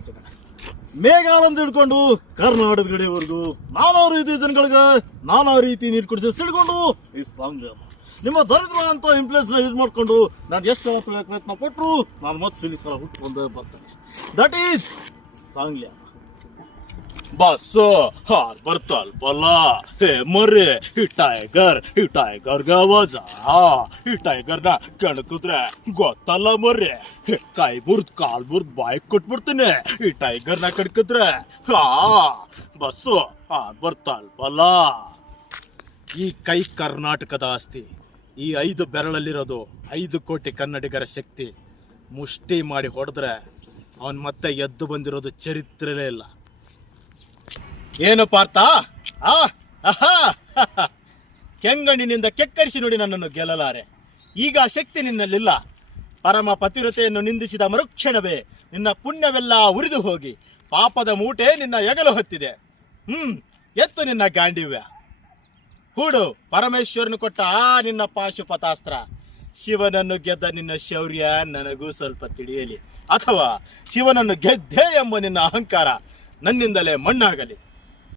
ಕನ್ಸೋಣ. ಮೇಘಾಲಂದ ಹಿಡ್ಕೊಂಡು ಕರ್ನಾಟಕದ ಕಡೆವರೆಗೂ ನಾನಾ ರೀತಿ ಜನಗಳಿಗೆ ನಾನಾ ರೀತಿ ನೀರು ಕುಡಿಸಿ ಸಿಡ್ಕೊಂಡು ಈ ಸಾಂಗ್ಲಿ ನಿಮ್ಮ ದರಿದ್ರ ಅಂತ ಇಂಪ್ಲೇಸ್ನ ಯೂಸ್ ಮಾಡ್ಕೊಂಡು ನಾನು ಎಷ್ಟು ಸಲ ತುಳಿಯೋಕೆ ಪ್ರಯತ್ನ ಪಟ್ಟರು ನಾನು ಮತ್ತೆ ಫಿಲಿಕ್ಸ್ ಸಲ ಹುಟ್ಕೊಂಡೇ ಬರ್ತಾನೆ. That is Sangli. ಬಸ್ ಬರ್ತಲ್ಪಲ್ಲ ಹೇ ಮರ್ರೆ ಈ ಟೈಗರ್ಗೆ ಆವಾಜ ಈ ಟೈಗರ್ನ ಕಣಕುದ್ರೆ ಗೊತ್ತಲ್ಲ ಮರ್ರೆ ಕೈ ಮುರ್ದ್ ಕಾಲ್ ಮುರ್ದ್ ಬಾಯಿ ಕೊಟ್ಬಿಡ್ತೀನಿ ಈ ಟೈಗರ್ನ ಕಣ್ಕಿದ್ರೆ ಬಸ್ಸು ಬರ್ತಲ್ಪಲ್ಲ. ಈ ಕೈ ಕರ್ನಾಟಕದ ಆಸ್ತಿ. ಈ 5 ಬೆರಳಲ್ಲಿರೋದು 5 ಕೋಟಿ ಕನ್ನಡಿಗರ ಶಕ್ತಿ. ಮುಷ್ಟಿ ಮಾಡಿ ಹೊಡೆದ್ರೆ ಅವನ್ ಮತ್ತೆ ಎದ್ದು ಬಂದಿರೋದು ಚರಿತ್ರೆಲೇ ಇಲ್ಲ. ಏನು ಪಾರ್ಥ ಕೆಂಗಣ್ಣಿನಿಂದ ಕೆಕ್ಕರಿಸಿ ನೋಡಿ ನನ್ನನ್ನು ಗೆಲ್ಲಲಾರೆ. ಈಗ ಆ ಶಕ್ತಿ ನಿನ್ನಲ್ಲಿಲ್ಲ. ಪರಮ ಪತಿವ್ರತೆಯನ್ನು ನಿಂದಿಸಿದ ಮರುಕ್ಷಣವೇ ನಿನ್ನ ಪುಣ್ಯವೆಲ್ಲ ಉರಿದು ಹೋಗಿ ಪಾಪದ ಮೂಟೆ ನಿನ್ನ ಎಗಲು ಹೊತ್ತಿದೆ. ಎತ್ತು ನಿನ್ನ ಗಾಂಡಿವ್ಯ. ಹೂಡು ಪರಮೇಶ್ವರನು ಕೊಟ್ಟ ನಿನ್ನ ಪಾಶುಪತಾಸ್ತ್ರ. ಶಿವನನ್ನು ಗೆದ್ದ ನಿನ್ನ ಶೌರ್ಯ ನನಗೂ ಸ್ವಲ್ಪ ತಿಳಿಯಲಿ, ಅಥವಾ ಶಿವನನ್ನು ಗೆದ್ದೆ ಎಂಬ ನಿನ್ನ ಅಹಂಕಾರ ನನ್ನಿಂದಲೇ ಮಣ್ಣಾಗಲಿ.